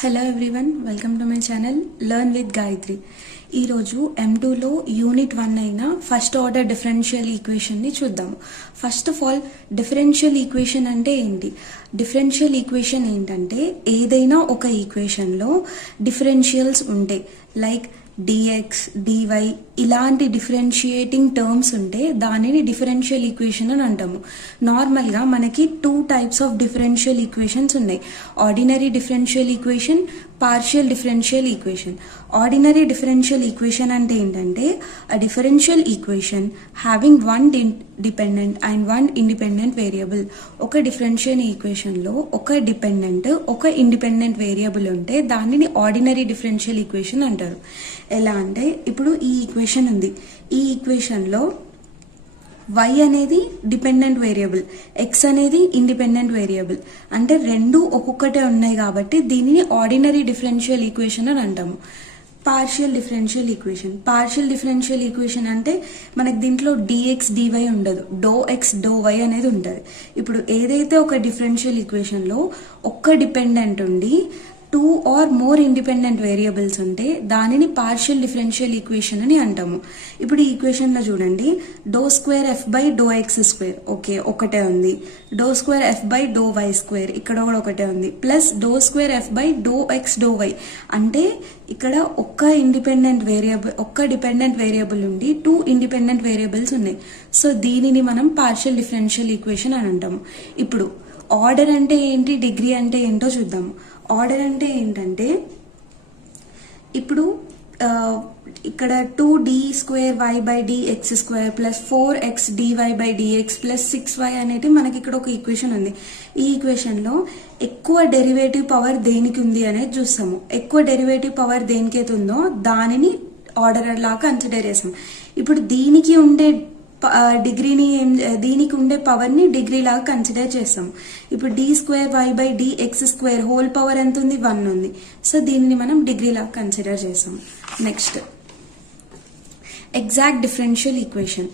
Hello everyone, welcome to my channel learn with Gayatri. ఈరోజు M2లో unit 1 అయిన first order differential ఈక్వేషన్ని చూద్దాము. First of all, differential equation అంటే ఏంటి? డిఫరెన్షియల్ ఈక్వేషన్ ఏంటంటే ఏదైనా ఒక ఈక్వేషన్లో డిఫరెన్షియల్స్ ఉంటే లైక్ dx, dy ఇలాంటి డిఫరెన్షియేటింగ్ టర్మ్స్ ఉంటే దానిని డిఫరెన్షియల్ ఈక్వేషన్ అని అంటాము. నార్మల్గా మనకి 2 టైప్స్ ఆఫ్ డిఫరెన్షియల్ ఈక్వేషన్స్ ఉన్నాయి. Ordinary differential equation, partial differential equation. Ordinary differential equation అంటే ఏంటంటే a differential equation having one dependent and one independent variable. ఒక డిఫరెన్షియల్ ఈక్వేషన్లో ఒక డిపెండెంట్, ఒక ఇండిపెండెంట్ వేరియబుల్ ఉంటే దానిని ఆర్డినరీ డిఫరెన్షియల్ ఈక్వేషన్ అంటారు. ఎలా అంటే ఇప్పుడు ఈ ఈక్వేషన్ ఉంది. ఈ ఈక్వేషన్లో y అనేది డిపెండెంట్ వేరియబుల్, x అనేది ఇండిపెండెంట్ వేరియబుల్. అంటే రెండు ఒక్కొక్కటే ఉన్నాయి కాబట్టి దీనిని ఆర్డినరీ డిఫరెన్షియల్ ఈక్వేషన్ అని అంటాము. Partial differential equation. Partial differential equation అంటే మనకి దీంట్లో dx dy ఉండదు, x y అనేది ఉంటుంది. ఇప్పుడు ఏదైతే ఒక డిఫరెన్షియల్ ఈక్వేషన్లో ఒక్క డిపెండెంట్ ఉండి 2 or more ఇండిపెండెంట్ వేరియబుల్స్ ఉంటే దానిని పార్షియల్ డిఫరెన్షియల్ ఈక్వేషన్ అని అంటాము. ఇప్పుడు ఈ ఈక్వేషన్లో చూడండి, ∂2f/∂x2 ఓకే ఒకటే ఉంది, ∂2f/∂y2 ఇక్కడ కూడా ఒకటే ఉంది, ప్లస్ ∂2f/∂x/∂y అంటే ఇక్కడ ఒక్క డిపెండెంట్ వేరియబుల్ ఉండి 2 ఇండిపెండెంట్ వేరియబుల్స్ ఉన్నాయి. సో దీనిని మనం పార్షియల్ డిఫరెన్షియల్ ఈక్వేషన్ అని అంటాము. ఇప్పుడు ఆర్డర్ అంటే ఏంటి, డిగ్రీ అంటే ఏంటో చూద్దాము. ఆర్డర్ అంటే ఏంటంటే ఇప్పుడు ఇక్కడ 2d2y/dx2 plus 4xdy/dx plus 6y అనేది మనకి ఇక్కడ ఒక ఈక్వేషన్ ఉంది. ఈ ఈక్వేషన్లో ఎక్కువ డెరివేటివ్ పవర్ దేనికి ఉంది అనేది చూస్తాము. ఎక్కువ డెరివేటివ్ పవర్ దేనికైతే ఉందో దానిని ఆర్డర్ లాగా కన్సిడర్ చేస్తాం. ఇప్పుడు దీనికి ఉండే డిగ్రీని దీనికి ఉండే పవర్ ని డిగ్రీ లాగా కన్సిడర్ చేస్తాం. ఇప్పుడు d2y/dx2 హోల్ పవర్ ఎంత ఉంది, 1 ఉంది. సో దీనిని మనం డిగ్రీ లాగా కన్సిడర్ చేస్తాం. Next exact differential equation.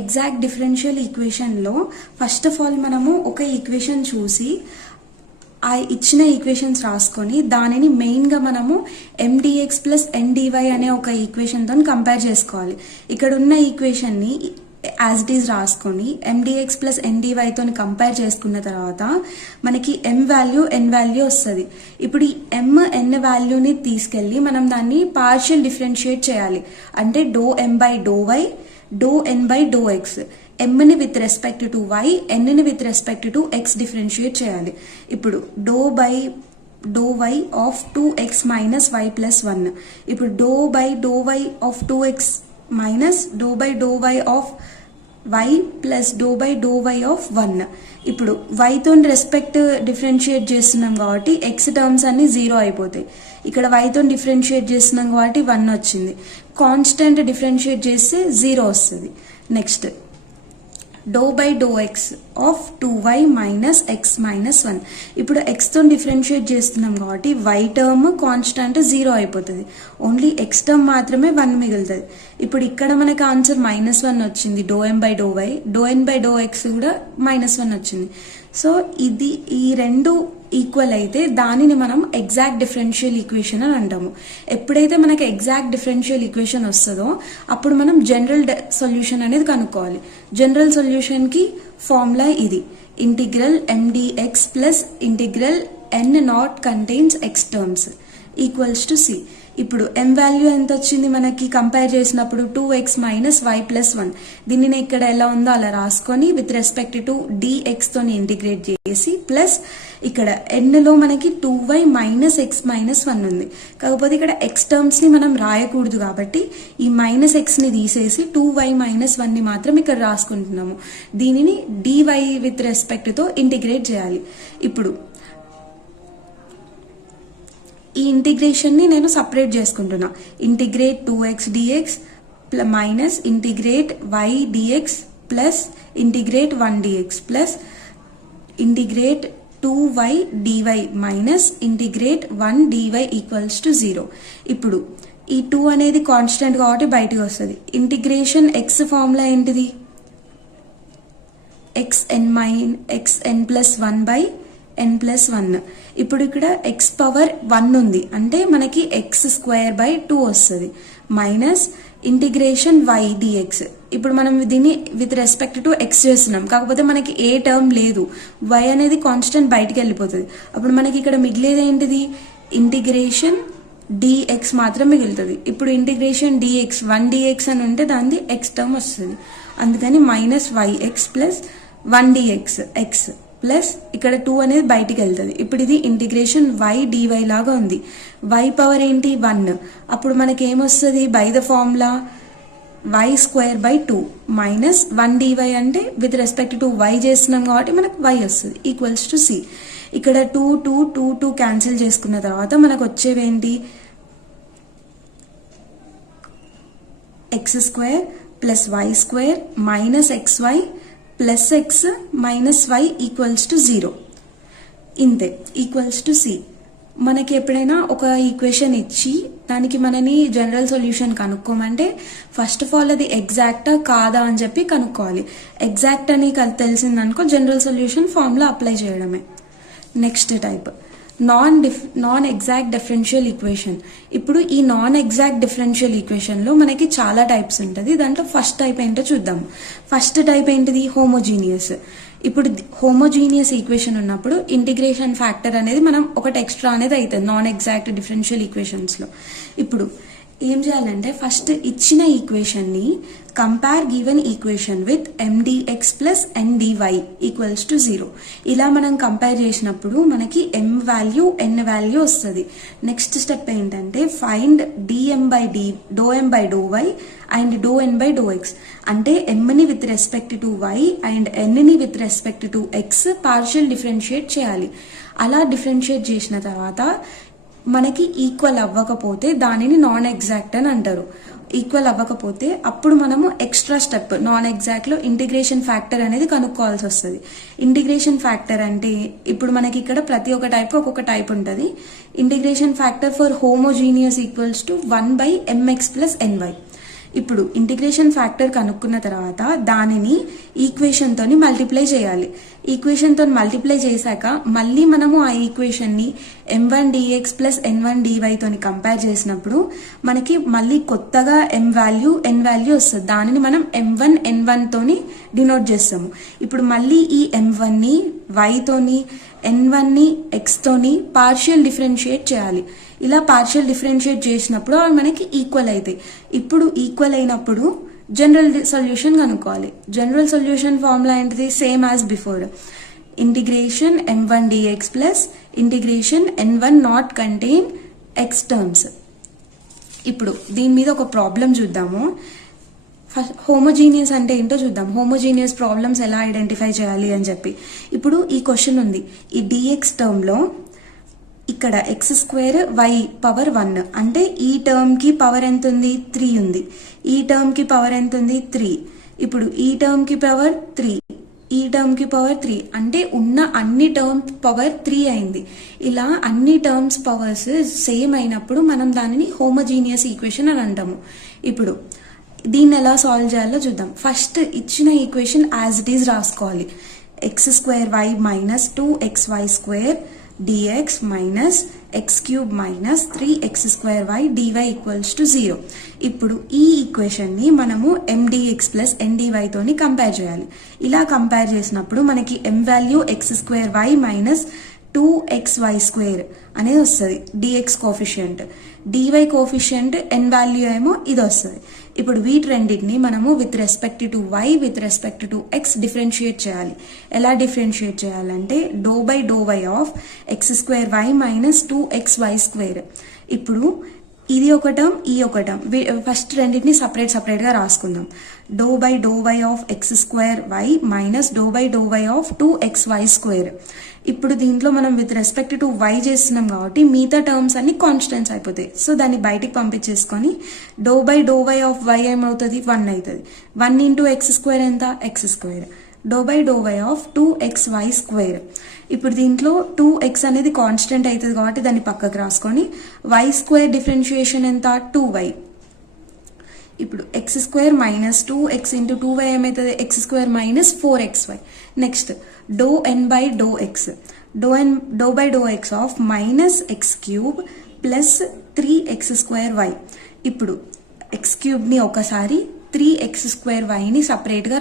Exact differential ఈక్వేషన్లో ఫస్ట్ ఆఫ్ ఆల్ మనము ఒక ఈక్వేషన్ చూసి ఆ ఇచ్చిన ఈక్వేషన్స్ రాసుకొని దానిని మెయిన్గా మనము mdx ప్లస్ ndy అనే ఒక ఈక్వేషన్తో కంపేర్ చేసుకోవాలి. ఇక్కడ ఉన్న ఈక్వేషన్ని యాజ్ ఇట్ ఈజ్ రాసుకొని mdx ప్లస్ ndy తోని కంపేర్ చేసుకున్న తర్వాత మనకి m వాల్యూ n వాల్యూ వస్తుంది. ఇప్పుడు ఈ m n వాల్యూని తీసుకెళ్ళి మనం దాన్ని పార్షియల్ డిఫరెన్షియేట్ చేయాలి. అంటే ∂m/∂y, ∂n/∂x. mని విత్ రెస్పెక్ట్ టు y, nని with respect to x differentiate చేయాలి. ఇప్పుడు ∂y of 2x minus y plus 1. ఇప్పుడు ∂y of 2x minus ∂y of y plus ∂y of 1. ఇప్పుడు y తో రెస్పెక్ట్ డిఫరెన్షియేట్ చేస్తున్నాం కాబట్టి x టర్మ్స్ అన్ని 0 అయిపోతాయి. ఇక్కడ y తో డిఫరెన్షియేట్ చేస్తున్నాం కాబట్టి 1 వచ్చింది. కాన్స్టెంట్ డిఫరెన్షియేట్ చేస్తే 0 వస్తుంది. Next ∂x of 2y minus x minus 1. ఇప్పుడు x తో డిఫరెన్షియేట్ చేస్తున్నాం కాబట్టి y టర్మ్ కాన్స్టెంట్ 0 అయిపోతుంది. ఓన్లీ x టర్మ్ మాత్రమే 1 మిగులుతుంది. ఇప్పుడు ఇక్కడ మనకి ఆన్సర్ -1 వచ్చింది. ∂m/∂y, ∂n/∂x కూడా -1 వచ్చింది. సో ఈ రెండు ఈక్వల్ అయితే దానిని మనం ఎగ్జాక్ట్ డిఫరెన్షియల్ ఈక్వేషన్ అని అంటాము. ఎప్పుడైతే మనకి ఎగ్జాక్ట్ డిఫరెన్షియల్ ఈక్వేషన్ వస్తుందో అప్పుడు మనం జనరల్ సొల్యూషన్ అనేది కనుక్కోవాలి. జనరల్ సొల్యూషన్కి ఫార్ములా ఇది, integral mdx plus integral n not contains x terms equals to c. ఇప్పుడు m వాల్యూ ఎంత వచ్చింది మనకి కంపేర్ చేసినప్పుడు 2x మైనస్ y ప్లస్ 1. దీనిని ఇక్కడ ఎలా ఉందో అలా రాసుకొని విత్ రెస్పెక్ట్ టు dx తోని ఇంటిగ్రేట్ చేసి ప్లస్ ఇక్కడ n లో మనకి 2y మైనస్ x మైనస్ 1 ఉంది. కాకపోతే ఇక్కడ x టర్మ్స్ ని మనం రాయకూడదు కాబట్టి ఈ మైనస్ x ని తీసేసి 2y మైనస్ 1 ని మాత్రం ఇక్కడ రాసుకుంటున్నాము. దీనిని dy విత్ రెస్పెక్ట్ తో ఇంటిగ్రేట్ చేయాలి. ఇప్పుడు ఈ ఇంటిగ్రేషన్ ని నేను సపరేట్ చేసుకుంటున్నా. Integrate 2x dx minus integrate y dx plus integrate 1 dx plus integrate 2y dy minus integrate 1 dy equals to 0. ఇప్పుడు ఈ 2 అనేది కాన్స్టెంట్ కాబట్టి బయటకు వస్తుంది. ఇంటిగ్రేషన్ x ఫార్ములా ఏంటిది, xn ప్లస్ 1 బై n+1. ఇప్పుడు ఇక్కడ x పవర్ 1 ఉంది అంటే మనకి x²/2 వస్తుంది మైనస్ ఇంటిగ్రేషన్ y dx. ఇప్పుడు మనం దీన్ని విత్ రెస్పెక్ట్ టు x చేస్తున్నాం, కాకపోతే మనకి ఏ టర్మ్ లేదు, y అనేది కాన్స్టెంట్ బయటికి వెళ్ళిపోతుంది. అప్పుడు మనకి ఇక్కడ మిగిలేది ఏంటిది, ఇంటిగ్రేషన్ dx మాత్రం మిగులుతుంది. ఇప్పుడు ఇంటిగ్రేషన్ dx 1 అని ఉంటే దాన్ని x టర్మ్ వస్తుంది, అందుకని -yx ప్లస్ 1 dx ప్లస్ ఇక్కడ 2 అనేది బయటికి వెళ్తుంది. ఇప్పుడు ఇది ఇంటిగ్రేషన్ y dy లాగా ఉంది. y పవర్ ఏంటి 1, అప్పుడు మనకి ఏమొస్తుంది by the formula y²/2 minus 1 dy అంటే విత్ రెస్పెక్ట్ టు y చేస్తున్నాం కాబట్టి మనకు y వస్తుంది ఈక్వల్స్ టు c. ఇక్కడ 2 2 2 2 క్యాన్సిల్ చేసుకున్న తర్వాత మనకు వచ్చేవి ఏంటి, x² plus y² minus xy plus x minus y equals to 0. ఇంతే, ఈక్వల్స్ టు c. మనకి ఎప్పుడైనా ఒక ఈక్వేషన్ ఇచ్చి దానికి మనని జనరల్ సొల్యూషన్ కనుక్కోమంటే ఫస్ట్ ఆఫ్ ఆల్ అది ఎగ్జాక్టా కాదా అని చెప్పి కనుక్కోవాలి. ఎగ్జాక్ట్ అని తెలిసిందనుకో జనరల్ సొల్యూషన్ ఫార్ములా అప్లై చేయడమే. Next type non exact differential equation. ఇప్పుడు ఈ నాన్ ఎగ్జాక్ట్ డిఫరెన్షియల్ ఈక్వేషన్ లో మనకి చాలా టైప్స్ ఉంటుంది. దాంట్లో ఫస్ట్ టైప్ ఏంటో చూద్దాం. ఫస్ట్ టైప్ ఏంటిది, హోమోజీనియస్. ఇప్పుడు హోమోజీనియస్ ఈక్వేషన్ ఉన్నప్పుడు ఇంటిగ్రేషన్ ఫ్యాక్టర్ అనేది మనం ఒకటి ఎక్స్ట్రా అనేది అవుతుంది నాన్ ఎగ్జాక్ట్ డిఫరెన్షియల్ ఈక్వేషన్స్ లో. ఇప్పుడు ఏం చేయాలంటే ఫస్ట్ ఇచ్చిన ఈక్వేషన్ ని compare given equation with mdx plus ndy equals to 0. ఇలా మనం కంపేర్ చేసినప్పుడు మనకి m వాల్యూ n వాల్యూ వస్తుంది. నెక్స్ట్ స్టెప్ ఏంటంటే ఫైండ్ dm/dy అండ్ ∂n/∂x. అంటే m ని with respect to y and n ని with respect to x partial differentiate చేయాలి. అలా డిఫరెన్షియేట్ చేసిన తర్వాత మనకి ఈక్వల్ అవ్వకపోతే దానిని నాన్ ఎగ్జాక్ట్ అని అంటారు. ఈక్వల్ అవ్వకపోతే అప్పుడు మనము ఎక్స్ట్రా స్టెప్ నాన్ ఎగ్జాక్ట్ లో ఇంటిగ్రేషన్ ఫ్యాక్టర్ అనేది కనుక్కోవాల్సి వస్తుంది. ఇంటిగ్రేషన్ ఫ్యాక్టర్ అంటే ఇప్పుడు మనకి ఇక్కడ ప్రతి ఒక్క టైప్ ఒక్కొక్క టైప్ ఉంటుంది. Integration factor for homogeneous equals to 1/mx plus ny. ఇప్పుడు ఇంటిగ్రేషన్ ఫ్యాక్టర్ కనుక్కున్న తర్వాత దానిని ఈక్వేషన్ తోని మల్టిప్లై చేయాలి. ఈక్వేషన్ తో మల్టిప్లై చేశాక మళ్ళీ మనము ఆ ఈక్వేషన్ ని m1 dx plus n1 dy తోని కంపేర్ చేసినప్పుడు మనకి మళ్ళీ కొత్తగా m వాల్యూ n వాల్యూ వస్తుంది. దానిని మనం m1 n1 తోని డినోట్ చేస్తాము. ఇప్పుడు మళ్ళీ ఈ m1 ని y తోని n1 ని x తోని పార్షియల్ డిఫరెన్షియేట్ చేయాలి. ఇలా పార్షియల్ డిఫరెన్షియేట్ చేసినప్పుడు అవి మనకి ఈక్వల్ అవుతాయి. ఇప్పుడు ఈక్వల్ అయినప్పుడు జనరల్ సొల్యూషన్ కనుక్కోవాలి. జనరల్ సొల్యూషన్ ఫార్ములా ఏంటిది, same as before, integration m1 dx plus integration n1 not contain x terms. ఇప్పుడు దీని మీద ఒక ప్రాబ్లం చూద్దాము. ఫస్ట్ హోమోజీనియస్ అంటే ఏంటో చూద్దాం. హోమోజీనియస్ ప్రాబ్లమ్స్ ఎలా ఐడెంటిఫై చేయాలి అని చెప్పి ఇప్పుడు ఈ క్వశ్చన్ ఉంది. ఈ dx టర్మ్ లో ఇక్కడ x² y పవర్ 1 అంటే ఈ టర్మ్ కి పవర్ ఎంత ఉంది, 3 ఉంది. ఈ టర్మ్ కి పవర్ ఎంత ఉంది, 3. ఇప్పుడు ఈ టర్మ్ కి పవర్ 3, ఈ టర్మ్ కి పవర్ 3 అంటే ఉన్న అన్ని టర్మ్స్ పవర్ 3 అయింది. ఇలా అన్ని టర్మ్స్ పవర్స్ సేమ్ అయినప్పుడు మనం దానిని హోమోజీనియస్ ఈక్వేషన్ అని అంటాము. ఇప్పుడు దీన్ని ఎలా సాల్వ్ చేయాలో చూద్దాం. ఫస్ట్ ఇచ్చిన ఈక్వేషన్ యాజ్ ఇట్ ఈజ్ రాసుకోవాలి. x² y minus 2xy² dx minus x³ minus 3x² dy equals to 0. ఇప్పుడు ఈ ఈక్వేషన్ ని మనము mdx ప్లస్ ndy తోని కంపేర్ చేయాలి. ఇలా కంపేర్ చేసినప్పుడు మనకి m value x² minus 2xy² అనేది వస్తుంది dx coefficient, dy coefficient n value ఏమో ఇది వస్తుంది. ఇప్పుడు వీటి రెండింటిని మనము with respect to y with respect to x differentiate చేయాలి. ఎలా డిఫరెన్షియేట్ చేయాలంటే ∂y of x² minus 2xy². ఇప్పుడు ఇది ఒక టర్మ్, ఈ ఒక టర్మ్, ఫస్ట్ రెండింటిని సపరేట్ గా రాసుకుందాం. ∂y of x² minus ∂y of 2xy². ఇప్పుడు దీంట్లో మనం విత్ రెస్పెక్ట్ టు y చేస్తున్నాం కాబట్టి మిగతా టర్మ్స్ అన్ని కాన్స్టెంట్స్ అయిపోతాయి. సో దాన్ని బయటికి పంపించేసుకొని ∂y ఆఫ్ y ఏమవుతుంది, 1 అవుతుంది. 1 ఇంటూ x² ఎంత, x². ∂y of 2xy². ఇప్పుడు దీంట్లో 2x అనేది కాన్స్టెంట్ అవుతుంది కాబట్టి దాన్ని పక్కకు రాసుకొని y² డిఫరెన్షియేషన్ ఎంత, 2y. ఇప్పుడు X square minus 2x into 2y ఏమవుతుంది, x square minus 4xy. Next do n by do x, do by do x of minus x cube plus 3x square y. ఇప్పుడు x క్యూబ్ని ఒకసారి 3x square వైని సపరేట్గా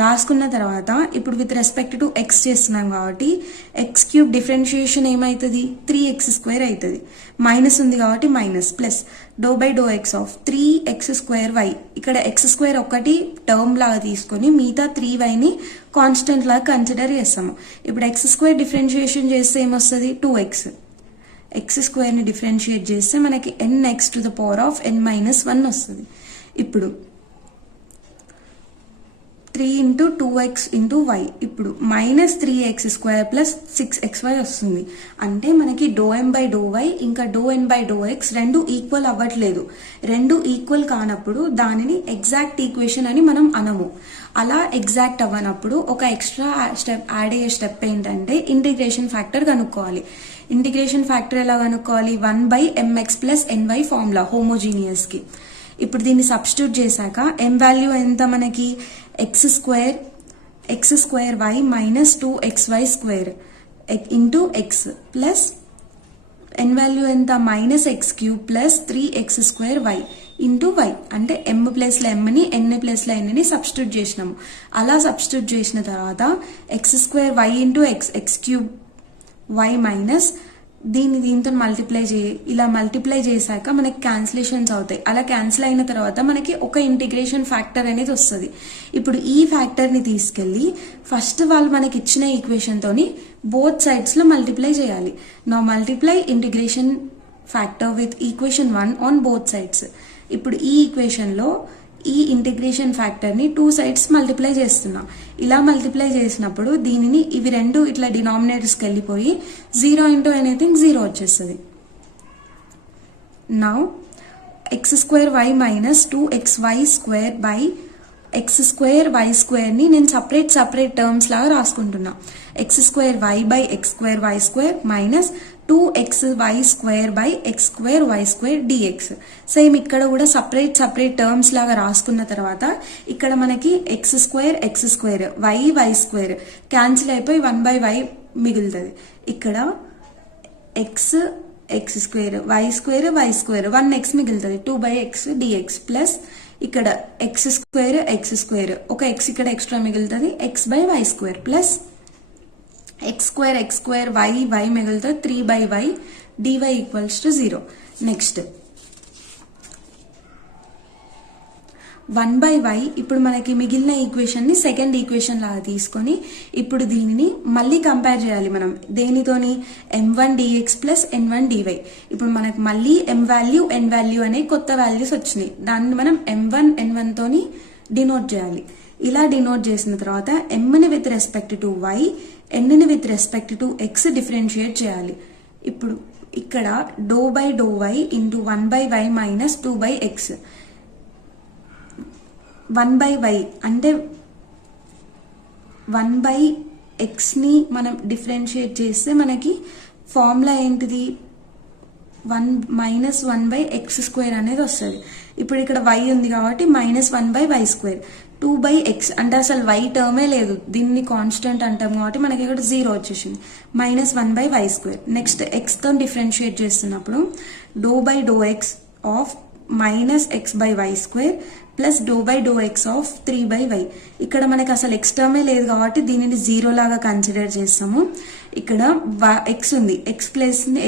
రాసుకున్న తర్వాత ఇప్పుడు with respect to X చేస్తున్నాం కాబట్టి ఎక్స్ క్యూబ్ డిఫరెన్షియేషన్ ఏమవుతుంది, 3x స్క్వేర్ అవుతుంది. మైనస్ ఉంది కాబట్టి minus plus do by do x of 3x square y. ఇక్కడ ఎక్స్ స్క్వేర్ ఒకటి టర్మ్ లాగా తీసుకొని మిగతా 3yని కాన్స్టెంట్ లాగా కన్సిడర్ చేస్తాము. ఇప్పుడు ఎక్స్ స్క్వేర్ డిఫరెన్షియేషన్ చేస్తే ఏమొస్తుంది, 2x. ఎక్స్ స్క్వేర్ని డిఫరెన్షియేట్ చేస్తే మనకి nx to the power of n minus 1 వస్తుంది. ఇప్పుడు 3 ఇంటూ 2x ఇంటూ వై, ఇప్పుడు minus 3x square plus 6xy వస్తుంది. అంటే మనకి do m by do y ఇంకా do n by do x రెండు ఈక్వల్ అవ్వట్లేదు. రెండు ఈక్వల్ కానప్పుడు దానిని ఎగ్జాక్ట్ ఈక్వేషన్ అని మనం అనము. అలా ఎగ్జాక్ట్ అవ్వనప్పుడు ఒక ఎక్స్ట్రా స్టెప్ యాడ్ అయ్యే స్టెప్ ఏంటంటే ఇంటిగ్రేషన్ ఫ్యాక్టర్ కనుక్కోవాలి. ఇంటిగ్రేషన్ ఫ్యాక్టర్ ఎలా కనుక్కోవాలి, 1/mx plus ny formula homogeneous కి. ఇప్పుడు దీన్ని సబ్స్టిట్యూట్ చేశాక m వాల్యూ ఎంత మనకి, x square y minus 2xy square into x plus n value ఎంత, minus x cube plus 3x square y into y. అంటే m ప్లేస్లో mని n ప్లేస్లో nని సబ్స్టిట్యూట్ చేసినాము. అలా సబ్స్టిట్యూట్ చేసిన తర్వాత x square y into x cube y minus దీంతో ఇలా మల్టిప్లై చేశాక మనకి క్యాన్సిలేషన్స్ అవుతాయి. అలా క్యాన్సిల్ అయిన తర్వాత మనకి ఒక ఇంటిగ్రేషన్ ఫ్యాక్టర్ అనేది వస్తుంది. ఇప్పుడు ఈ ఫ్యాక్టర్ని తీసుకెళ్ళి ఫస్ట్ వాళ్ళు మనకి ఇచ్చిన ఈక్వేషన్తోని బోత్ సైడ్స్లో మల్టిప్లై చేయాలి. నా multiply integration factor with equation 1 on both sides. ఇప్పుడు ఈ ఈక్వేషన్లో ఈ ఇంటిగ్రేషన్ ఫ్యాక్టర్ని 2 సైడ్స్ మల్టిప్లై చేస్తున్నాం. ఇలా మల్టిప్లై చేసినప్పుడు దీనిని ఇవి రెండు ఇట్లా డినామినేటర్స్కి వెళ్ళిపోయి 0 ఇంటూ ఎనీథింగ్ 0 వచ్చేస్తుంది. Now x square y minus 2xy square by x square y స్క్వేర్ని నేను సపరేట్ టర్మ్స్ లాగా రాసుకుంటున్నా. X square y by x square y square minus 2xy square by x square y square dx. Same ఇక్కడ కూడా separate terms లాగా రాసుకున్న తర్వాత ఇక్కడ మనకి x square y square cancel అయిపోయి 1/y మిగులుతుంది. ఇక్కడ x square y square 1x మిగులుతుంది, 2/x dx ప్లస్ ఇక్కడ ఎక్స్ స్క్వేర్ ఒక ఎక్స్ ఇక్కడ ఎక్స్ట్రా మిగులుతుంది, x/y square plus x square y మిగులుతుంది 3/y dy equals to 0. Next 1/y ఇప్పుడు మనకి మిగిలిన ఈక్వేషన్ ని సెకండ్ ఈక్వేషన్ లాగా తీసుకొని ఇప్పుడు దీనిని మళ్ళీ కంపేర్ చేయాలి మనం దేనితోని, m1 dx plus n1 dy. ఇప్పుడు మనకు మళ్ళీ m వాల్యూ n వాల్యూ అనే కొత్త వాల్యూస్ వచ్చినాయి. దాన్ని మనం m1 n1 తోని డినోట్ చేయాలి. ఇలా డినోట్ చేసిన తర్వాత mని విత్ రెస్పెక్ట్ టు y, nని with respect to x differentiate చేయాలి. ఇప్పుడు ఇక్కడ do by do y into 1/y minus 2/x. 1/y అంటే 1/x ని మనం డిఫరెన్షియేట్ చేస్తే మనకి ఫార్ములా ఏంటిది, 1/x స్క్వేర్ అనేది వస్తుంది. ఇప్పుడు ఇక్కడ y ఉంది కాబట్టి -1/y స్క్వేర్ 2/x అంటే అసలు y టర్మే లేదు, దీన్ని కాన్స్టెంట్ అంటాం కాబట్టి మనకి ఇక్కడ 0 వచ్చేసింది, -1/y స్క్వేర్. నెక్స్ట్ x తో డిఫరెన్షియేట్ చేస్తున్నప్పుడు do by do x of -x/y square plus do by do x of 3/y. ఇక్కడ మనకి అసలు ఎక్స్ టర్మే లేదు కాబట్టి దీనిని 0 లాగా కన్సిడర్ చేస్తాము. ఇక్కడ ఎక్స్ ఉంది,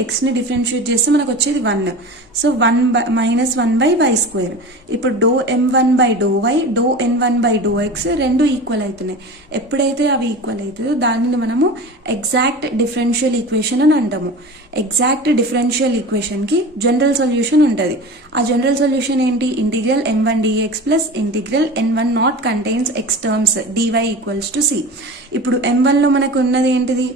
ఎక్స్ ని డిఫరెన్షియేట్ చేస్తే మనకు వచ్చేది 1. So -1/y square. ఇప్పుడు do m1 by do y do n1 by do x రెండు ఈక్వల్ అవుతున్నాయి. ఎప్పుడైతే అవి ఈక్వల్ అవుతుందో దానిని మనము ఎగ్జాక్ట్ డిఫరెన్షియల్ ఈక్వేషన్ అని అంటాము. ఎగ్జాక్ట్ డిఫరెన్షియల్ ఈక్వేషన్ కి జనరల్ సొల్యూషన్ ఉంటుంది. ఆ జనరల్ సొల్యూషన్ ఏంటి, integral m1 dx plus integral n1 not contains x terms dy equals to c. ఇప్పుడు m1 లో మనకు ఉన్నది ఏంటిది,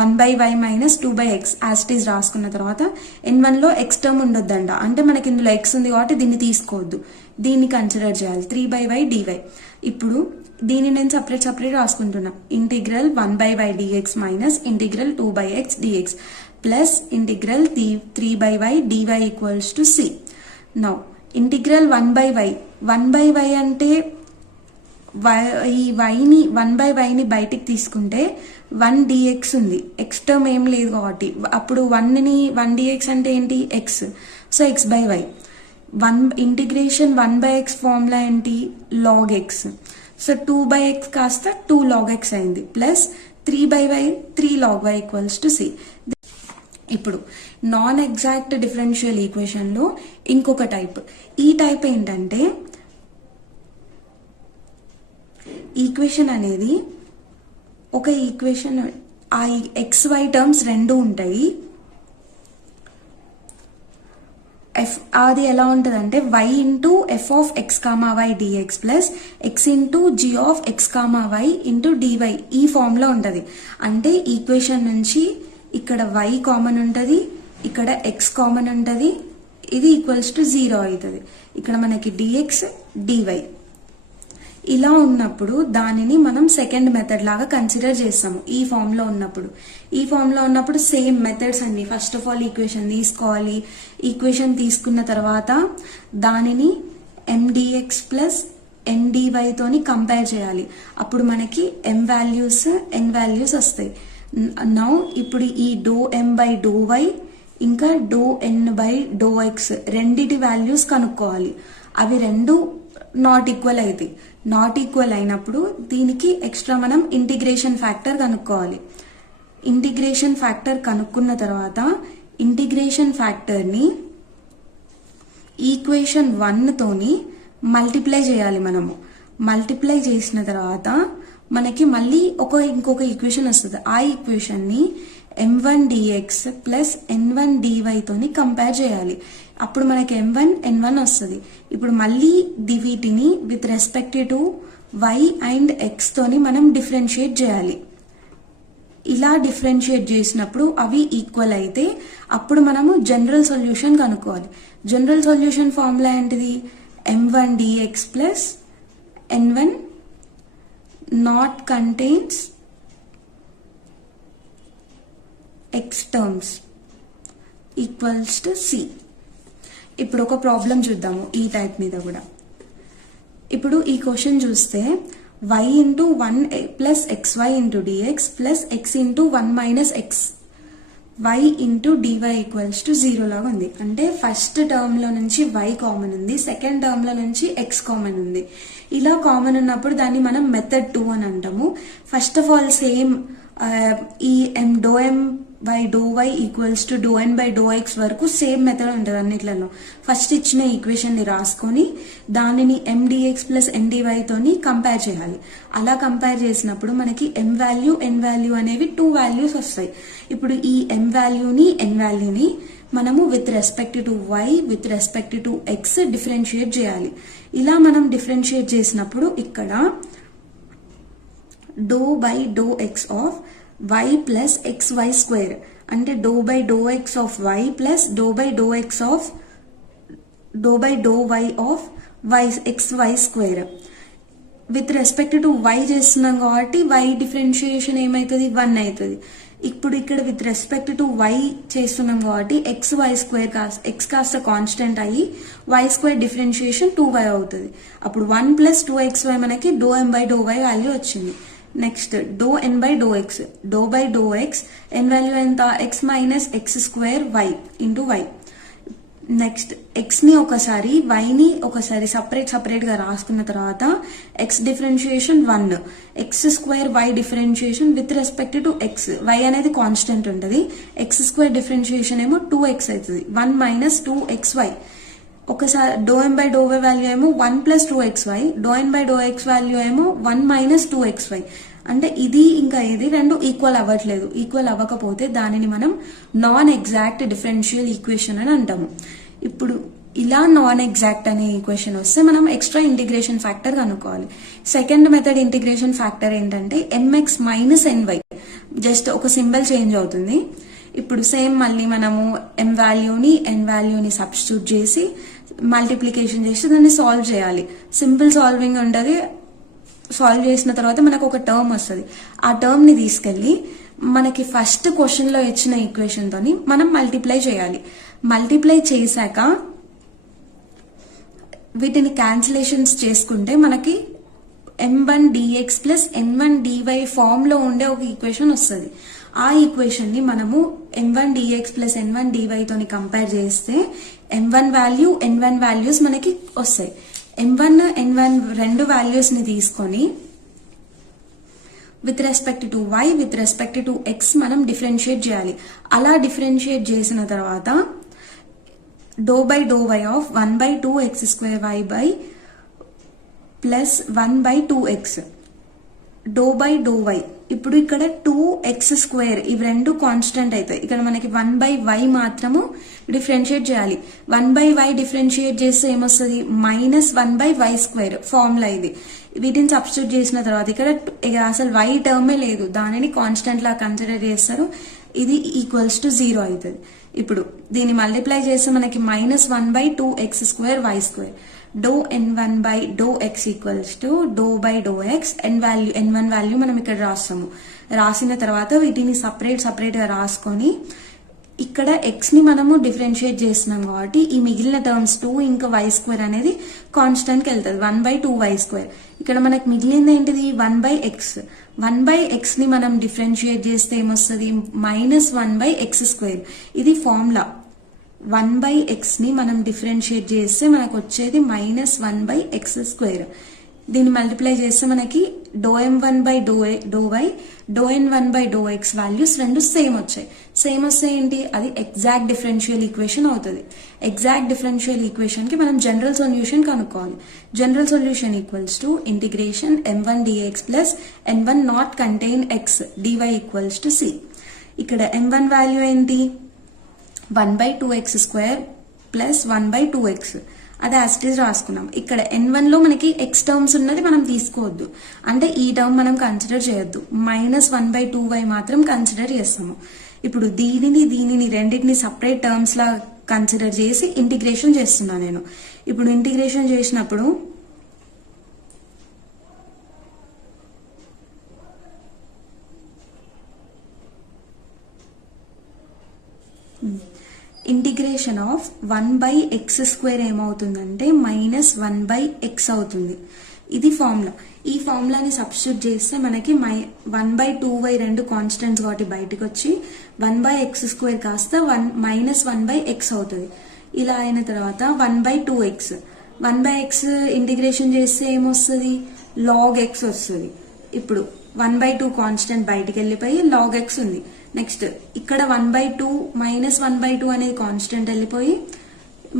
1/y minus 2/x as it is రాసుకున్న తర్వాత n1 లో x టర్మ్ ఉండొద్దంట, అంటే మనకి ఇందులో x ఉంది కాబట్టి దీన్ని తీసుకోవద్దు, దీన్ని కన్సిడర్ చేయాలి 3/y dy. ఇప్పుడు దీన్ని నేను సపరేట్ రాసుకుంటున్నా, integral 1/y dx minus integral 2/x dx plus integral 3/y dy equals to c. Now integral 1/y. 1/y అంటే ఈ వైని 1/y బయటికి తీసుకుంటే 1 dx ఉంది. ఎక్స్ టర్మ్ ఏం లేదు కాబట్టి అప్పుడు 1 dx అంటే ఏంటి, X. So x/y. Integration 1/x formula ఏంటి, log x. సో 2/x కాస్త 2 log x అయింది, plus 3/y 3 log y equals to c. ఇప్పుడు నాన్ ఎగ్జాక్ట్ డిఫరెన్షియల్ ఈక్వేషన్ లో ఇంకొక టైప్. ఈ టైప్ ఏంటంటే ఈక్వేషన్ అనేది ఒక ఈక్వేషన్, ఆ XY టర్మ్స్ రెండు ఉంటాయి. అది ఎలా ఉంటుంది అంటే y into f of x comma y dx plus x into g of x comma y into dy ఈ ఫామ్ లో ఉంటుంది. అంటే ఈక్వేషన్ నుంచి ఇక్కడ y కామన్ ఉంటుంది, ఇక్కడ x కామన్ ఉంటుంది, ఇది ఈక్వల్స్ టు 0 అవుతుంది. ఇక్కడ మనకి dx dy. ఇలా ఉన్నప్పుడు దానిని మనం సెకండ్ మెథడ్ లాగా కన్సిడర్ చేస్తాము. ఈ ఫామ్ లో ఉన్నప్పుడు సేమ్ మెథడ్స్ అన్ని. ఫస్ట్ ఆఫ్ ఆల్ ఈక్వేషన్ తీసుకోవాలి. ఈక్వేషన్ తీసుకున్న తర్వాత దానిని mdx ప్లస్ mdy తోని కంపేర్ చేయాలి. అప్పుడు మనకి m వాల్యూస్ n వాల్యూస్ వస్తాయి. నౌ ఇప్పుడు ఈ ∂m/∂y ఇంకా ∂n/∂x రెండిటి వాల్యూస్ కనుక్కోవాలి. అవి రెండు నాట్ ఈక్వల్ అవుతాయి. నాట్ ఈక్వల్ అయినప్పుడు దీనికి ఎక్స్ట్రా మనం ఇంటిగ్రేషన్ ఫ్యాక్టర్ కనుక్కోవాలి. ఇంటిగ్రేషన్ ఫ్యాక్టర్ కనుక్కున్న తర్వాత ఇంటిగ్రేషన్ ఫ్యాక్టర్ని ఈక్వేషన్ 1 తోని మల్టిప్లై చేయాలి. మనము మల్టిప్లై చేసిన తర్వాత మనకి మళ్ళీ ఇంకొక ఈక్వేషన్ వస్తుంది. ఆ ఈక్వేషన్ని m1 dx plus n1 dy తోని కంపేర్ చేయాలి. అప్పుడు మనకి m1 n1 వస్తుంది. ఇప్పుడు మళ్ళీ వీటిని with respect to y and x తోని మనం డిఫరెన్షియేట్ చేయాలి. ఇలా డిఫరెన్షియేట్ చేసినప్పుడు అవి ఈక్వల్ అయితే అప్పుడు మనము జనరల్ సొల్యూషన్ కనుక్కోవాలి. జనరల్ సొల్యూషన్ ఫార్ములా ఏంటిది, m1 dx plus n1 not contains x terms equals to c. ఇప్పుడు ఒక ప్రాబ్లం చూద్దాము ఈ టైప్ మీద కూడా. ఇప్పుడు ఈ క్వశ్చన్ చూస్తే y into 1 plus xy into dx plus x into 1 minus x y into dy equals to 0 లాగా ఉంది. అంటే ఫస్ట్ టర్మ్ లో నుంచి y కామన్ ఉంది, సెకండ్ టర్మ్ లో నుంచి x కామన్ ఉంది. ఇలా కామన్ ఉన్నప్పుడు దాన్ని మనం మెథడ్ 2 అని అంటాము. ఫస్ట్ ఆఫ్ ఆల్ సేమ్ ఈ ∂m/∂y ఈక్వల్స్ టు ∂n/∂x వరకు సేమ్ మెథడ్ ఉంటుంది అన్నిట్లలో. ఫస్ట్ ఇచ్చిన ఈక్వేషన్ ని రాసుకొని దానిని mdx ప్లస్ ndy తోని కంపేర్ చేయాలి. అలా కంపేర్ చేసినప్పుడు మనకి m వాల్యూ n వాల్యూ అనేవి 2 వాల్యూస్ వస్తాయి. ఇప్పుడు ఈ m వాల్యూని n వాల్యూని మనము with respect to y with respect to x differentiate చేయాలి. ఇలా మనం డిఫరెన్షియేట్ చేసినప్పుడు ఇక్కడ ∂by∂x of y plus xy square అంటే ∂by∂x of y plus ∂by∂y of xy square. With respect to y చేస్తున్నాం కాబట్టి y డిఫరెన్షియేషన్ ఏమవుతుంది, 1 అవుతుంది. ఇప్పుడు ఇక్కడ విత్ రెస్పెక్ట్ టు y చేస్తున్నాం కాబట్టి xy స్క్వేర్ x కాస్త కాన్స్టెంట్ అయ్యి y స్క్వేర్ డిఫరెన్షియేషన్ 2y అవుతుంది. అప్పుడు 1 ప్లస్ 2xy మనకి ∂m/∂y వాల్యూ వచ్చింది. నెక్స్ట్ ∂n/∂x n వాల్యూ ఎంత, x minus x square y into y. Next x ని ఒకసారి y ని ఒకసారి సపరేట్ గా రాసుకున్న తర్వాత x differentiation 1, x square y differentiation with respect to x, y అనేది కాన్స్టెంట్ ఉంటుంది, x స్క్వేర్ డిఫరెన్షియేషన్ ఏమో 2x అవుతుంది, 1 మైనస్ 2xy. ఒకసారి ∂m/∂y వాల్యూ ఏమో 1 ప్లస్ 2xy, ∂n/∂x వాల్యూ ఏమో 1 మైనస్ 2xy. అంటే ఇది ఇంకా ఇది రెండు ఈక్వల్ అవ్వట్లేదు. ఈక్వల్ అవ్వకపోతే దానిని మనం నాన్ ఎగ్జాక్ట్ డిఫరెన్షియల్ ఈక్వేషన్ అని అంటాము. ఇప్పుడు ఇలా నాన్ ఎగ్జాక్ట్ అనే ఈక్వేషన్ వస్తే మనం ఎక్స్ట్రా ఇంటిగ్రేషన్ ఫ్యాక్టర్ కనుక్కోవాలి. సెకండ్ మెథడ్ ఇంటిగ్రేషన్ ఫ్యాక్టర్ ఏంటంటే mx మైనస్ ny. జస్ట్ ఒక సింబల్ చేంజ్ అవుతుంది. ఇప్పుడు సేమ్ మళ్ళీ మనము m వాల్యూని n వాల్యూని సబ్స్టిట్యూట్ చేసి మల్టిప్లికేషన్ చేసి దాన్ని సాల్వ్ చేయాలి. సింపుల్ సాల్వింగ్ ఉంటుంది. సాల్వ్ చేసిన తర్వాత మనకు ఒక టర్మ్ వస్తుంది. ఆ టర్మ్ ని తీసుకెళ్లి మనకి ఫస్ట్ క్వశ్చన్ లో ఇచ్చిన ఈక్వేషన్ తోని మనం మల్టిప్లై చేయాలి. మల్టిప్లై చేశాక వీటిని క్యాన్సిలేషన్స్ చేసుకుంటే మనకి m1dx ప్లస్ n1dy ఫామ్ లో ఉండే ఒక ఈక్వేషన్ వస్తుంది. ఆ ఈక్వేషన్ ని మనము m1dx ప్లస్ n1dy తోని కంపేర్ చేస్తే m1 వాల్యూ n1 వాల్యూస్ మనకి వస్తాయి. m1 n1 రెండు వాల్యూస్ ని తీసుకొని with respect to y with respect to x మనం డిఫరెన్షియేట్ చేయాలి. అలా డిఫరెన్షియేట్ చేసిన తర్వాత do by do y of 1/2x2y by plus 1/2x do by do y. ఇప్పుడు ఇక్కడ 2x2 ఇవి రెండు కాన్స్టెంట్ అవుతాయి. ఇక్కడ మనకి 1/y మాత్రము డిఫరెన్షియేట్ చేయాలి. 1/y డిఫరెన్షియేట్ చేస్తే ఏమొస్తుంది, -1/y² ఫార్ములా ఇది. వీటిని సబ్స్టిట్యూట్ చేసిన తర్వాత ఇక్కడ అసలు y టర్మే లేదు, దానిని కాన్స్టెంట్ లా కన్సిడర్ చేస్తారు. ఇది ఈక్వల్స్ టు 0 అవుతుంది. ఇప్పుడు దీన్ని మల్టిప్లై చేస్తే మనకి -1/2x2y². Do n1 by do x equals to do by do x. n1 value మనం ఇక్కడ రాస్తాము. రాసిన తర్వాత వీటిని సపరేట్ గా రాసుకొని ఇక్కడ x ని మనము డిఫరెన్షియేట్ చేస్తున్నాం కాబట్టి ఈ మిగిలిన టర్మ్స్ 2 ఇంకా y² అనేది కాన్స్టెంట్ కి వెళ్తుంది, 1/2y². ఇక్కడ మనకి మిగిలింది ఏంటిది, 1/x. 1/x ని మనం డిఫరెన్షియేట్ చేస్తే ఏమొస్తుంది, -1/x². ఇది ఫార్ములా. 1/x ని మనం డిఫరెన్షియేట్ చేస్తే మనకు వచ్చేది -1/x². దీన్ని మల్టిప్లై చేస్తే మనకి do m1 by do y do n1 by do x values రెండు సేమ్ వచ్చాయి. సేమ్ వస్తే ఏంటి, అది ఎగ్జాక్ట్ డిఫరెన్షియల్ ఈక్వేషన్ అవుతుంది. ఎగ్జాక్ట్ డిఫరెన్షియల్ ఈక్వేషన్ కి మనం జనరల్ సొల్యూషన్ కనుక్కోవాలి. General solution equals to integration m1dx plus n1 not contain x dy equals to c. ఇక్కడ m1 వాల్యూ ఏంటి, 1/2x² ప్లస్ 1/2x. అది యాజ్ ఇట్ ఈజ్ రాసుకున్నాం. ఇక్కడ n1 లో మనకి x టర్మ్స్ ఉన్నది మనం తీసుకోవద్దు, అంటే ఈ టర్మ్ మనం కన్సిడర్ చేయొద్దు. -1/2y మాత్రం కన్సిడర్ చేస్తాము. ఇప్పుడు దీనిని రెండింటిని సపరేట్ టర్మ్స్ లా కన్సిడర్ చేసి ఇంటిగ్రేషన్ చేస్తున్నా నేను. ఇప్పుడు ఇంటిగ్రేషన్ చేసినప్పుడు ఇంటిగ్రేషన్ ఆఫ్ 1/x² ఏమవుతుందంటే -1/x అవుతుంది. ఇది ఫార్ములా. ఈ ఫార్ములాని సబ్స్టిట్యూట్ చేస్తే మనకి 1/2y రెండు కాన్స్టెంట్స్ కాబట్టి బయటకు వచ్చి 1/x² కాస్త -1/x అవుతుంది. ఇలా అయిన తర్వాత 1/2x. 1/x ఇంటిగ్రేషన్ చేస్తే ఏమొస్తుంది, log x వస్తుంది. ఇప్పుడు 1/2 కాన్స్టెంట్ బయటికి వెళ్ళిపోయి log x ఉంది. నెక్స్ట్ ఇక్కడ 1/2 -1/2 అనేది కాన్స్టెంట్ వెళ్ళిపోయి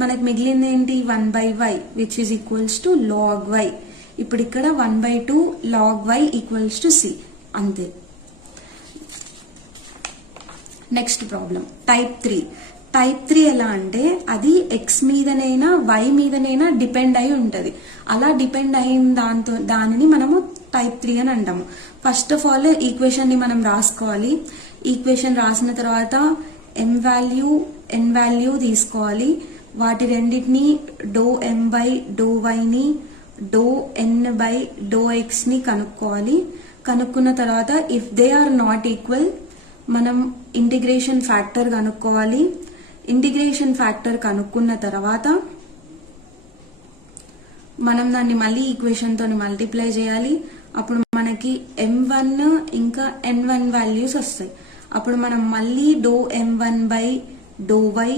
మనకు మిగిలింది ఏంటి, 1/y which is equals to log y. ఇప్పుడు ఇక్కడ 1/2 log y equals to c. అంతే. Next problem type 3. టైప్ 3 ఎలా అంటే అది x మీదనైనా y మీదనైనా డిపెండ్ అయి ఉంటది. అలా డిపెండ్ అయిన దానిని మనము టైప్ 3 అని అంటాము. ఫస్ట్ ఆఫ్ ఆల్ ఈక్వేషన్ ని మనం రాసుకోవాలి. ఈక్వేషన్ రాసిన తర్వాత m వాల్యూ n వాల్యూ తీసుకోవాలి. వాటి రెండింటిని do m by do y ని do n by do x ని కనుక్కోవాలి. కనుక్కున్న తర్వాత if they are not equal మనం ఇంటిగ్రేషన్ ఫ్యాక్టర్ కనుక్కోవాలి. ఇంటిగ్రేషన్ ఫ్యాక్టర్ కనుక్కున్న తర్వాత మనం దాన్ని మళ్ళీ ఈక్వేషన్ తోని మల్టిప్లై చేయాలి. అప్పుడు మనకి m1 ఇంకా n1 వాల్యూస్ వస్తాయి. అప్పుడు మనం మళ్ళీ do m1 by do y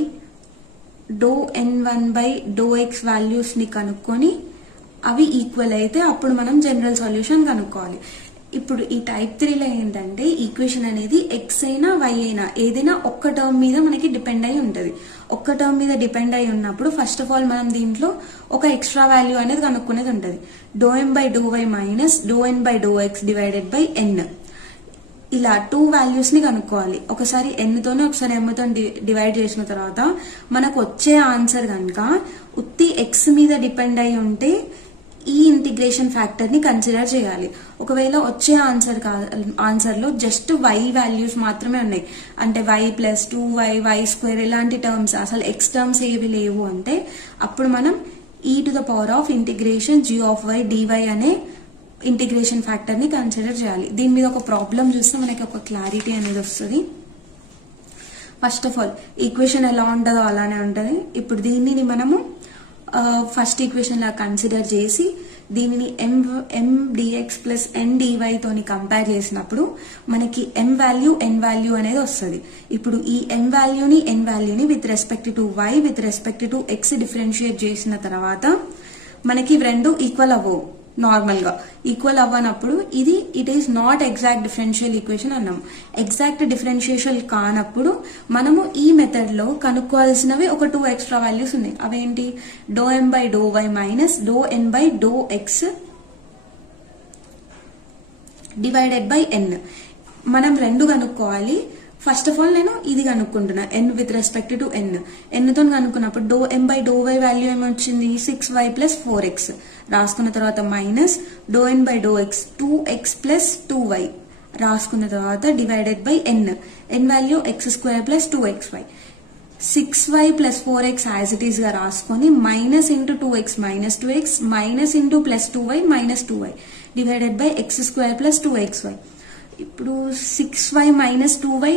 do n1 by do x values ని కనుక్కొని అవి ఈక్వల్ అయితే అప్పుడు మనం జనరల్ సొల్యూషన్ కనుక్కోవాలి. ఇప్పుడు ఈ టైప్ 3లో ఏంటంటే ఈక్వేషన్ అనేది x అయినా y అయినా ఏదైనా ఒక్క టర్మ్ మీద మనకి డిపెండ్ అయి ఉంటది. ఒక్క టర్మ్ మీద డిపెండ్ అయి ఉన్నప్పుడు ఫస్ట్ ఆఫ్ ఆల్ మనం దీంట్లో ఒక ఎక్స్ట్రా వాల్యూ అనేది కనుక్కునేది ఉంటది. Do m by do y minus do n by do x divided by n. ఇలా 2 వాల్యూస్ ని కనుక్కోవాలి. ఒకసారి n తోనే ఒకసారి m తో డివైడ్ చేసిన తర్వాత మనకు వచ్చే ఆన్సర్ కనుక ఉత్తి x మీద డిపెండ్ అయి ఉంటే ఈ ఇంటిగ్రేషన్ ఫ్యాక్టర్ ని కన్సిడర్ చేయాలి. ఒకవేళ వచ్చే ఆన్సర్ లో జస్ట్ y వాల్యూస్ మాత్రమే ఉన్నాయి, అంటే y ప్లస్ 2y y² ఇలాంటి టర్మ్స్ అసలు x టర్మ్స్ ఏవి లేవు అంటే అప్పుడు మనం e⁻∫ g(y) dy అనే ఇంటిగ్రేషన్ ఫ్యాక్టర్ ని కన్సిడర్ చేయాలి. దీని మీద ఒక ప్రాబ్లం చూస్తే మనకి ఒక క్లారిటీ అనేది వస్తుంది. ఫస్ట్ ఆఫ్ ఆల్ ఈక్వేషన్ ఎలా ఉంటుందో అలానే ఉంటుంది. ఇప్పుడు దీనిని మనము ఫస్ట్ ఈక్వేషన్ లా కన్సిడర్ చేసి దీనిని m dx plus n dy తోని కంపేర్ చేసినప్పుడు మనకి m వాల్యూ n వాల్యూ అనేది వస్తుంది. ఇప్పుడు ఈ m వాల్యూని n వాల్యూని with respect to y with respect to x differentiate చేసిన తర్వాత మనకి రెండు ఈక్వల్ అవ్వవు. నార్మల్ గా ఈక్వల్ అవ్వనప్పుడు it is not exact differential equation అన్నాం. ఎగ్జాక్ట్ డిఫరెన్షియేషన్ కానప్పుడు మనము ఈ మెథడ్ లో కనుక్కోవాల్సినవి ఒక 2 ఎక్స్ట్రా వాల్యూస్ ఉన్నాయి. అవేంటి? ∂m/∂y minus ∂n/∂x divided by n. మనం రెండు కనుక్కోవాలి. ఫస్ట్ ఆఫ్ ఆల్ నేను ఇది కనుక్కుంటున్నా n with respect to n తో కనుక్కున్నప్పుడు ∂m/∂y వాల్యూ ఏమొచ్చింది? 6y ప్లస్ 4x రాసుకున్న తర్వాత minus ∂n/∂x 2x plus 2y రాసుకున్న తర్వాత divided by n value x² plus 2xy 6y plus 4x as it is గా రాసుకొని minus into 2x minus 2x minus into plus 2y minus 2y divided by x² plus 2xy. ఇప్పుడు 6y minus 2y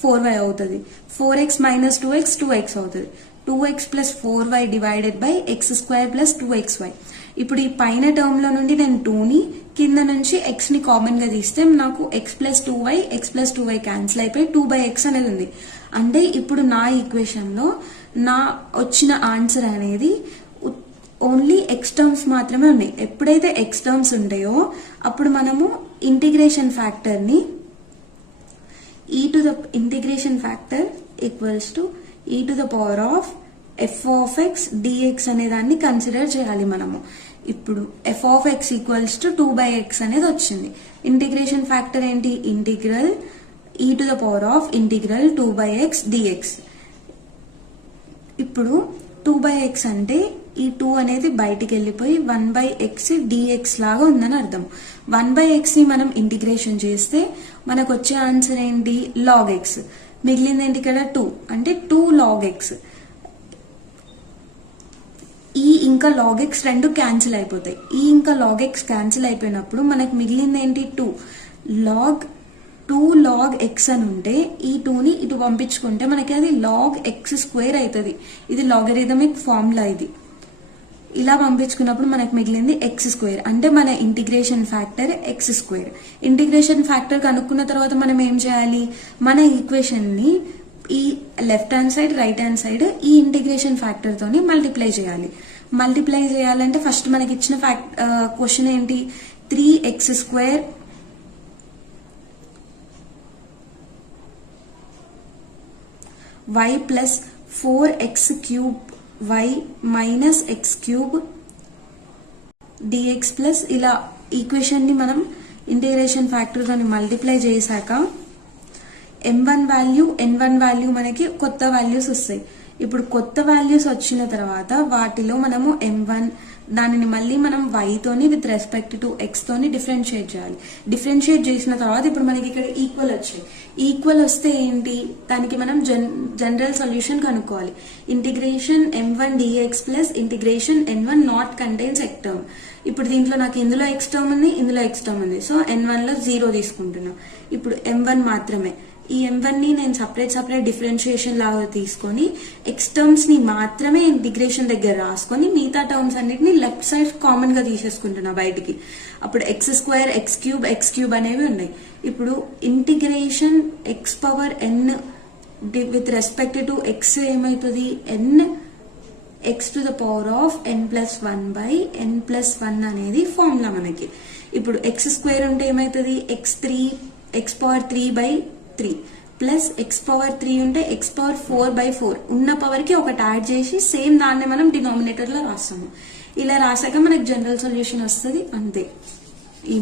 4y అవుతుంది. 4x minus 2x 2x అవుతుంది. 2x plus 4y divided by x² plus 2xy. ఇప్పుడు ఈ పైన term లో నుండి నేను 2ని కింద నుంచి x ని కామన్ గా తీస్తే నాకు x ప్లస్ 2y క్యాన్సిల్ అయిపోయి 2/x అనేది ఉంది. అంటే ఇప్పుడు నా ఈక్వేషన్ లో నా వచ్చిన ఆన్సర్ అనేది ఓన్లీ ఎక్స్ టర్మ్స్ మాత్రమే ఉన్నాయి. ఎప్పుడైతే ఎక్స్ టర్మ్స్ ఉంటాయో అప్పుడు మనము ఇంటిగ్రేషన్ ఫ్యాక్టర్ ని integration factor equals to e⁻⁴ f(x) dx అనే దాన్ని కన్సిడర్ చేయాలి మనము. ఇప్పుడు f(x) ఈక్వల్స్ టు 2/x అనేది వచ్చింది. ఇంటిగ్రేషన్ ఫ్యాక్టర్ ఏంటి? Integral integral 2/x dx. ఇప్పుడు 2/x అంటే ఈ 2 అనేది బయటికి వెళ్ళిపోయి 1/x dx లాగా ఉందని అర్థం. 1/x ని మనం ఇంటిగ్రేషన్ చేస్తే మనకు వచ్చే ఆన్సర్ ఏంటి? log x. మిగిలింది ఏంటి ఇక్కడ? 2 అంటే 2 log x. ఈ ఇంకా log x రెండు క్యాన్సిల్ అయిపోతాయి. ఈ ఇంకా log x క్యాన్సిల్ అయిపోయినప్పుడు మనకు మిగిలింది ఏంటి? 2 log x అని ఉంటే ఈ 2ని ఇటు పంపించుకుంటే మనకి అది log x² అవుతుంది. ఇది లాగరిథమిక్ ఫార్ములా. ఇది ఇలా పంపించుకున్నప్పుడు మనకు మిగిలింది x² అంటే మన integration factor x². Integration factor కనుక్కున్న తర్వాత మనం ఏం చేయాలి? మన ఈక్వేషన్ ని ఈ left hand side right hand side ఈ ఇంటిగ్రేషన్ ఫ్యాక్టర్ తోని మల్టిప్లై చేయాలి. మల్టిప్లై చేయాలంటే ఫస్ట్ మనకి ఇచ్చిన క్వశ్చన్ ఏంటి? 3x² y plus 4x³ y minus x³ dx plus ఇలా ఈక్వేషన్ ని మనం ఇంటిగ్రేషన్ ఫ్యాక్టర్ తోని మల్టిప్లై చేశాక m1 వాల్యూ n1 వాల్యూ మనకి కొత్త వాల్యూస్ వస్తాయి. ఇప్పుడు కొత్త వాల్యూస్ వచ్చిన తర్వాత వాటిలో మనము m1 దానిని మళ్ళీ మనం y తోని విత్ రెస్పెక్ట్ టు x తోని డిఫరెన్షియేట్ చేయాలి. డిఫరెన్షియేట్ చేసిన తర్వాత ఇప్పుడు మనకి ఇక్కడ ఈక్వల్ వచ్చాయి. ఈక్వల్ వస్తే ఏంటి? దానికి మనం జనరల్ సొల్యూషన్ కనుక్కోవాలి. Integration m1 dx plus integration n1 not contains x term. ఇప్పుడు దీంట్లో నాకు ఇందులో x టర్మ్ ఉంది, ఇందులో x టర్మ్ ఉంది. సో n1 లో 0 తీసుకుంటున్నా. ఇప్పుడు m1 మాత్రమే. ఈ m1 ని నేను సపరేట్ డిఫరెన్షియేషన్ లాగా తీసుకొని x టర్మ్స్ ని మాత్రమే ఇంటిగ్రేషన్ దగ్గర రాసుకొని మిగతా టర్మ్స్ అన్నిటిని లెఫ్ట్ సైడ్ కామన్ గా తీసేసుకుంటున్నా బయటికి. అప్పుడు x² x³ అనేవి ఉన్నాయి. ఇప్పుడు integration x⁻n with respect to x ఏమైతుంది? x⁻n+1/n+1 అనేది ఫార్ములా మనకి. ఇప్పుడు x² ఉంటే ఏమైతుంది? x⁻3/3 ప్లస్ x⁻3 ఉంటే x⁻4/4 ఉన్న పవర్ కి ఒకటి యాడ్ చేసి సేమ్ దాన్ని మనం డినామినేటర్ లో రాస్తాము. ఇలా రాసాక మనకి జనరల్ సొల్యూషన్ వస్తుంది. అంతే. ఈ